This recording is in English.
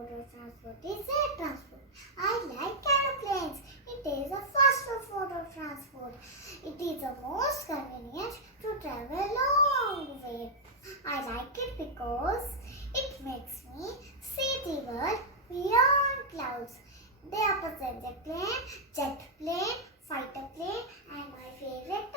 mode of transport is air transport. I like aeroplanes. It is a faster mode of transport. It is the most convenient to travel a long way. I like it because it makes me see the world beyond clouds. There are passenger plane, jet plane, fighter plane, and my favorite